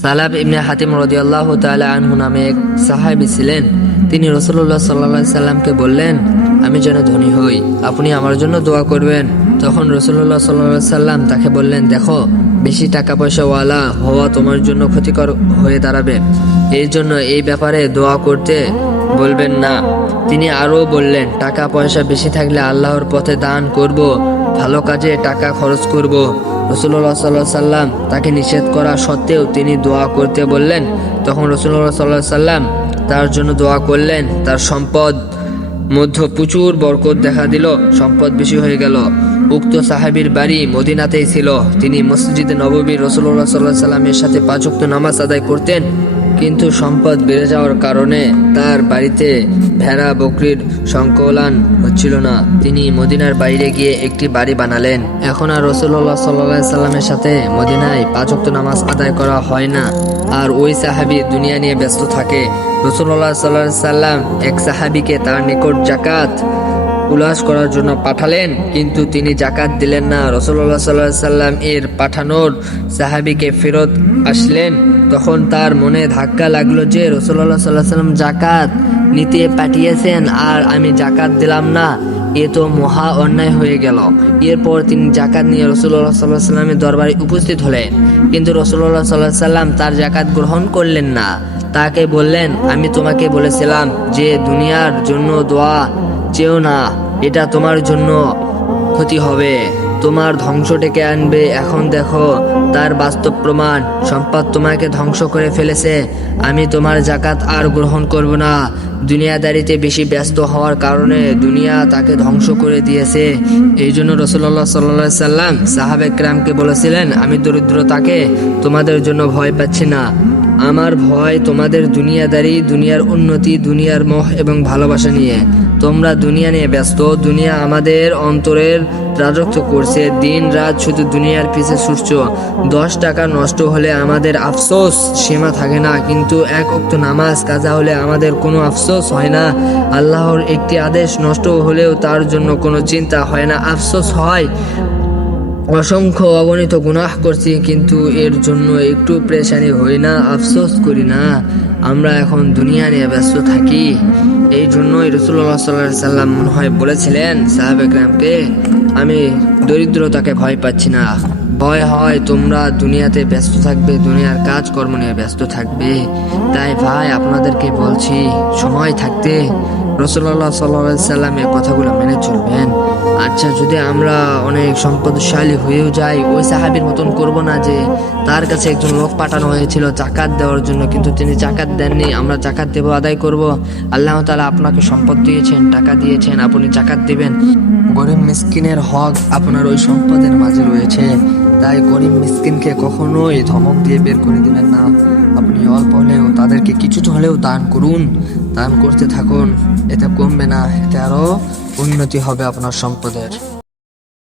Salab ইবনে হাতিম রদিয়াল্লাহ তাআলা আনহু নামে এক সাহাবী ছিলেন। তিনি রসুল্লাহ সাল্লাহ সাল্লামকে বললেন, আমি যেন ধনী হই, আপনি আমার জন্য দোয়া করবেন। তখন রসুল্লাহ সাল্লাহ সাল্লাম তাকে বললেন, দেখো, বেশি টাকা পয়সাওয়ালা হওয়া তোমার জন্য ক্ষতিকর হয়ে দাঁড়াবে। এই জন্য এই ব্যাপারে দোয়া করতে বলবেন না। তিনি আরও বললেন টাকা পয়সা বেশি থাকলে আল্লাহর পথে দান করব, ভালো কাজে টাকা খরচ করব। রসুল্লাহ সাল্লাহ সাল্লাম তাকে নিষেধ করা সত্ত্বেও তিনি দোয়া করতে বললেন। তখন রসুল্লাহ সাল্লাহ সাল্লাম তার জন্য দোয়া করলেন। তার সম্পদ মধ্যে প্রচুর বরকত দেখা দিল। সম্পদ বেশি হয়ে গেল। উক্ত সাহাবির বাড়ি মদিনাতেই ছিল। তিনি মসজিদে নববী রসুল্লাহ সাল্লাহ সাল্লামের সাথে পাঁচক্ত নামাজ আদায় করতেন। কিন্তু সম্পদ বেড়ে যাওয়ার কারণে তার বাড়িতে ভেড়া, বকরির সংকলন হচ্ছিল না। তিনি মদিনার বাইরে গিয়ে একটি বাড়ি বানালেন। এখন আর রসুল্লাহ সাল্লাহ সাল্লামের সাথে মদিনায় পাঁচক্ত নামাজ আদায় করা হয় না। আর ওই সাহাবি দুনিয়া নিয়ে ব্যস্ত থাকে। রসুল্লাহ সাল্লাহ সাল্লাম এক সাহাবিকে তার নিকট জাকাত উল্লাস করার জন্য পাঠালেন, কিন্তু তিনি জাকাত দিলেন না। রসুল্লাহ সাল্লাহ সাল্লাম এর পাঠানোর সাহাবিকে ফেরত আসলেন। তখন তার মনে ধাক্কা লাগল যে রসুল্লাহ সাল্লাহ সাল্লাম জাকাত নিতে পাঠিয়েছেন আর আমি জাকাত দিলাম না। এ তো মহা অন্যায় হয়ে গেল। এরপর তিনি জাকাত নিয়ে রসুল্লাহ সাল্লাহ সাল্লামের দরবারে উপস্থিত হলেন। কিন্তু রসুল্লাহ সাল্লাহ সাল্লাম তার জাকাত গ্রহণ করলেন না। তাকে বললেন, আমি তোমাকে বলেছিলাম যে দুনিয়ার জন্য দোয়া চেও না, এটা তোমার জন্য ক্ষতি হবে। তোমার ধ্বংস ডেকে আনবে। এখন দেখো, তার বাস্তব প্রমাণ। সম্পদ তোমাকে ধ্বংস করে ফেলেছে। আমি তোমার জাকাত আর গ্রহণ করব না। দুনিয়াদারিতে বেশি ব্যস্ত হওয়ার কারণে দুনিয়া তাকে ধ্বংস করে দিয়েছে। এই জন্য রসুল্লাহ সাল্লা সাল্লাম সাহাবেকরামকে বলেছিলেন, আমি দরিদ্রতাকে তোমাদের জন্য ভয় পাচ্ছি না। আমার ভয় তোমাদের দুনিয়াদারি, দুনিয়ার উন্নতি, দুনিয়ার মোহ এবং ভালোবাসা নিয়ে। তোমরা দুনিয়া নিয়ে ব্যস্ত, দুনিয়া আমাদের অন্তরের রাজত্ব করছে। দিন রাত শুধু দুনিয়ার পিছে ছুটছ। দশ টাকা নষ্ট হলে আমাদের আফসোস সীমা থাকে না, কিন্তু এক অক্ত নামাজ কাজা হলে আমাদের কোনো আফসোস হয় না। আল্লাহর একটি আদেশ নষ্ট হলেও তার জন্য কোনো চিন্তা হয় না, আফসোস হয়। অসংখ্য অগণিত গুনাহ করছি, কিন্তু এর জন্য একটু প্রেশানি হই না, আফসোস করি না। আমরা এখন দুনিয়া নিয়ে ব্যস্ত থাকি। এই জন্যই রসুল্লাহ সাল্লাহ সাল্লাম মনে হয় বলেছিলেন সাহাবেকরামকে আমি দরিদ্রতাকে ভয় পাচ্ছি না। ভয় হয় তোমরা দুনিয়াতে ব্যস্ত থাকবে, দুনিয়ার কাজকর্ম নিয়ে ব্যস্ত থাকবে। তাই ভাই, আপনাদেরকে বলছি, সময় থাকতে রসুল্লাহ সাল্লাহ সাল্লামের কথাগুলো মেনে আচ্ছা যদি আমরা অনেক সম্পদশালী হয়েও যাই, ওই সাহাবির মতন করব না যে তার কাছে একজন লোক পাঠানো হয়েছিল জাকাত দেওয়ার জন্য, কিন্তু তিনি জাকাত দেননি, আমরা জাকাত দেবো, আদায় করব। আল্লাহ তালা আপনাকে সম্পদ দিয়েছেন, টাকা দিয়েছেন, আপনি জাকাত দিবেন। গরিব মিসকিনের হক আপনার ওই সম্পদের মাঝে রয়েছে। তাই গরিব মিসকিনকে কখনোই ধমক দিয়ে বের করে দিবেন না। আপনি অল্প হলেও তাদেরকে কিছুটা হলেও দান করুন, দান করতে থাকুন, এতে কমবে না, এতে আরও উন্নতি হবে আপনার সম্পদের।